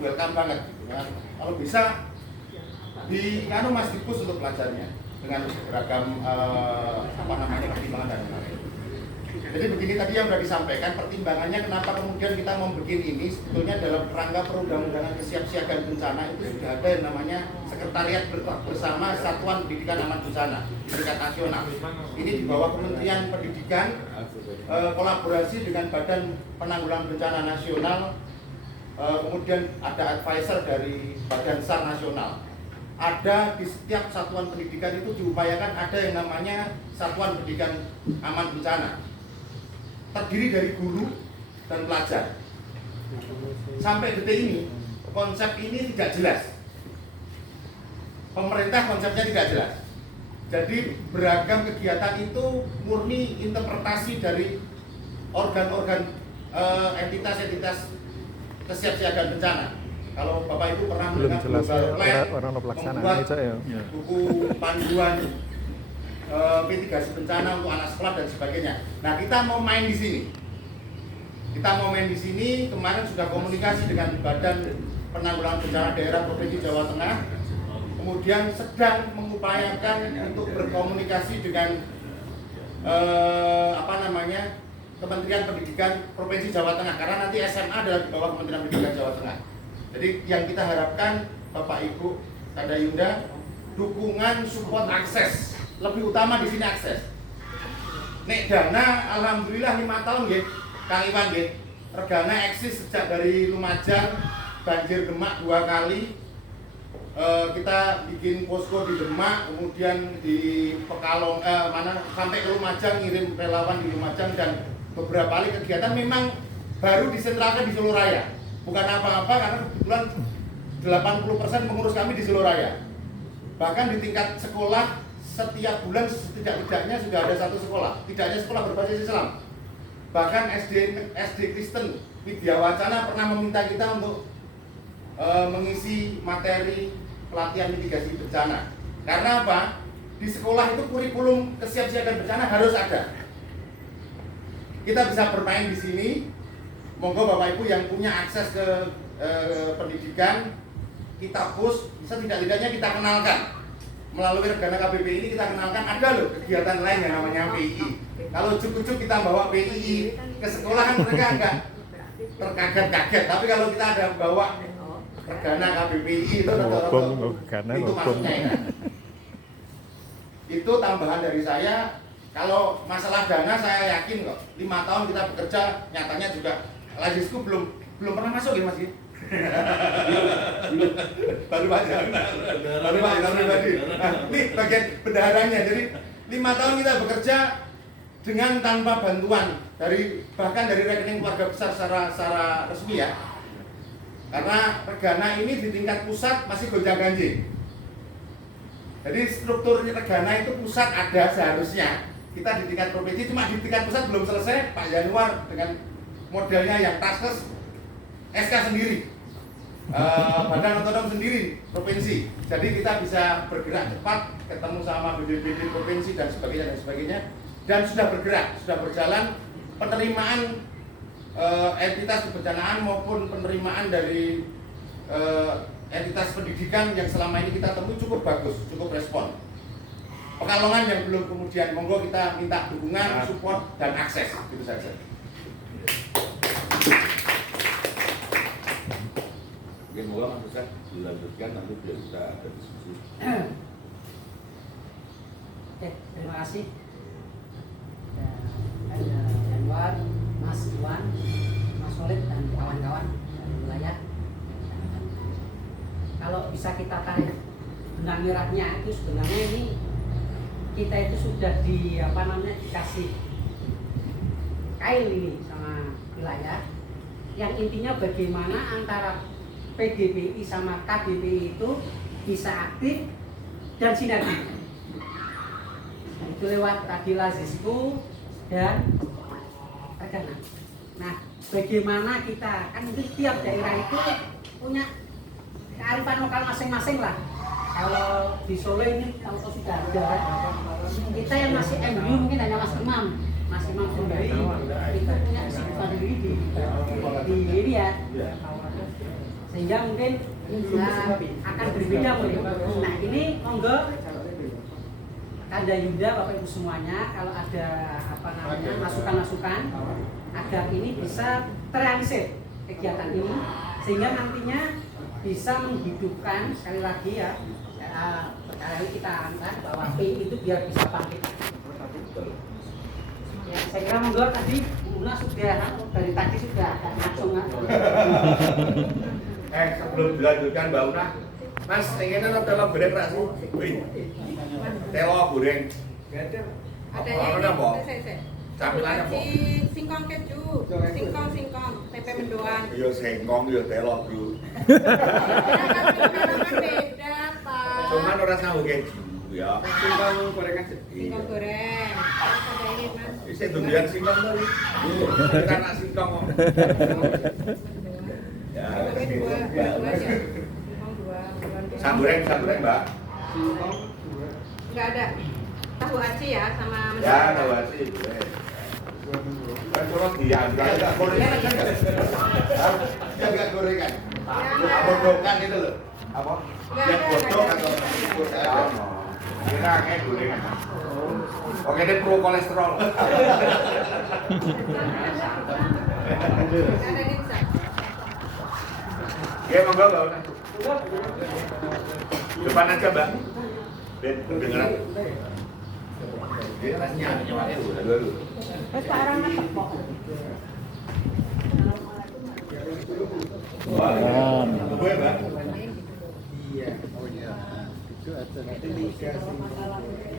welcome banget gitu kan. Kalau bisa di Mas dipus untuk pelajarnya dengan beragam pertimbangan dan lain-lain. Jadi begini tadi yang sudah disampaikan, pertimbangannya kenapa kemudian kita membuat ini sebetulnya dalam rangka perundang-undangan kesiapsiagaan bencana itu sudah ada yang namanya Sekretariat Bersama Satuan Pendidikan Aman Bencana di tingkat nasional. Ini di bawah Kementerian Pendidikan, kolaborasi dengan Badan Penanggulangan Bencana Nasional, kemudian ada advisor dari Badan SAR Nasional. Ada di setiap satuan pendidikan itu diupayakan ada yang namanya Satuan Pendidikan Aman Bencana, terdiri dari guru dan pelajar. Sampai detik ini konsep ini tidak jelas. Pemerintah konsepnya tidak jelas. Jadi beragam kegiatan itu murni interpretasi dari organ-organ entitas-entitas kesiapsiagaan bencana. Kalau Bapak Ibu pernah mendengar Global Plan membuat buku panduan mitigasi bencana untuk anak sekolah dan sebagainya. Nah, kita mau main di sini. Kemarin sudah komunikasi dengan Badan Penanggulangan Bencana Daerah Provinsi Jawa Tengah. Kemudian sedang mengupayakan untuk berkomunikasi dengan Kementerian Pendidikan Provinsi Jawa Tengah, karena nanti SMA adalah di bawah Kementerian Pendidikan Jawa Tengah. Jadi yang kita harapkan Bapak Ibu Kanda Yunda, dukungan support akses. Lebih utama di sini akses. Nek dana alhamdulillah 5 tahun nggih, Kang Iwan nggih. Regana eksis sejak dari Lumajang, banjir Demak 2 kali. Kita bikin posko di Demak, kemudian di Pekalong sampai ke Lumajang, ngirim relawan di Lumajang, dan beberapa kali kegiatan memang baru disentralkan di Solo Raya. Bukan apa-apa karena kebetulan 80% pengurus kami di Solo Raya. Bahkan di tingkat sekolah setiap bulan setidak-tidaknya sudah ada 1 sekolah, tidak hanya sekolah berbasis Islam. Bahkan SD Kristen Widya Wacana pernah meminta kita untuk mengisi materi pelatihan mitigasi bencana. Karena apa? Di sekolah itu kurikulum kesiapsiagaan bencana harus ada. Kita bisa bermain di sini. Monggo Bapak Ibu yang punya akses ke pendidikan, kita push, setidak-tidaknya kita kenalkan. Melalui Regana KBP ini kita kenalkan ada loh kegiatan lain yang namanya PII. Kalau ujuk-ujuk kita bawa PII ke sekolah kan mereka enggak terkaget-kaget. Tapi kalau kita ada bawa Regana KBPI itu maksudnya ya. Itu tambahan dari saya. Kalau masalah dana saya yakin kok 5 tahun kita bekerja, nyatanya juga Lazisku belum pernah masuk ya Mas ya? baru Pak pribadi. Nah, ini bagian bendaharanya. Jadi 5 tahun kita bekerja dengan tanpa bantuan bahkan dari rekening keluarga besar secara resmi ya. Karena Regana ini di tingkat pusat masih gonjang-ganjing. Jadi struktur Regana itu pusat ada seharusnya. Kita di tingkat provinsi, cuma di tingkat pusat belum selesai. Pak Januar dengan modelnya yang taskes SK sendiri, badan otonom sendiri provinsi. Jadi kita bisa bergerak cepat, ketemu sama BPBD provinsi dan sebagainya, dan sudah bergerak, sudah berjalan penerimaan entitas kebencanaan maupun penerimaan dari entitas pendidikan yang selama ini kita temui cukup bagus, cukup respon. Pekalongan yang belum, kemudian monggo kita minta dukungan, support, dan akses, itu saja. Mungkin Mas Ustaz dilanjutkan nanti biar kita ada diskusi. Oke, terima kasih. Ada Januar, Mas Iwan, Mas Solid, dan kawan-kawan dari wilayah. Kalau bisa kita tarik benang merahnya itu sebenarnya ini kita itu sudah dikasih kail ini sama wilayah yang intinya bagaimana antara PDPI sama KBPI itu bisa aktif dan sinergi. Itu lewat tadi Lazisku dan Regana. Nah, bagaimana kita, kan itu tiap daerah itu punya kearifan lokal masing-masing lah. Kalau di Solo ini kalau sudah ada, kita yang masih MU mungkin hanya Mas Imam sendiri, kita punya sifat diri di ini ya. sehingga mungkin akan berbeda mungkin. Nah ini monggo Kanda Yunda, Bapak Ibu semuanya, kalau ada masukan-masukan agar ini bisa terrealisir kegiatan ini, sehingga nantinya bisa menghidupkan sekali lagi ya, sekali kita angkat bahwa P itu biar bisa bangkit. Ya, saya kira monggo tadi Bu Una sudah dari tadi sudah agak langsung Sebelum dilanjutkan Mbak Una, Mas, pengen ada telo goreng nggak sih? Wih, telo goreng. Ada apa? saya. Camilannya apa? Singkong keju, singkong, tempe mendoan. Iya sengkong, iya telo bro. Beda Pak. Cuman orang sanggup keju ya. Singkong gorengan Singkong goreng. Terus ada ini Mas. Bisa tunjukan singkong tadi. Kita nak singkong kok. Ya, Dua aja. Singkong dua. Sangguring Mbak. Singkong Enggak ada. Tahu aci ya sama Ya, tahu sih. Kan kurang diambil. Enggak gorengan. Enggak gorengan. Abodokan itu loh. Apa? Yang bodok atau ikut aja. Kira kayak gorengan. Oke, ini pro kolesterol. Enggak ada dimsum. Ya, monggo Mbak Una. Depan aja, Mbak. Ben, kedengeran. Dia tasnya nyawanya udah dulu. Wah, gue Mbak. iya. Oh iya. Itu ada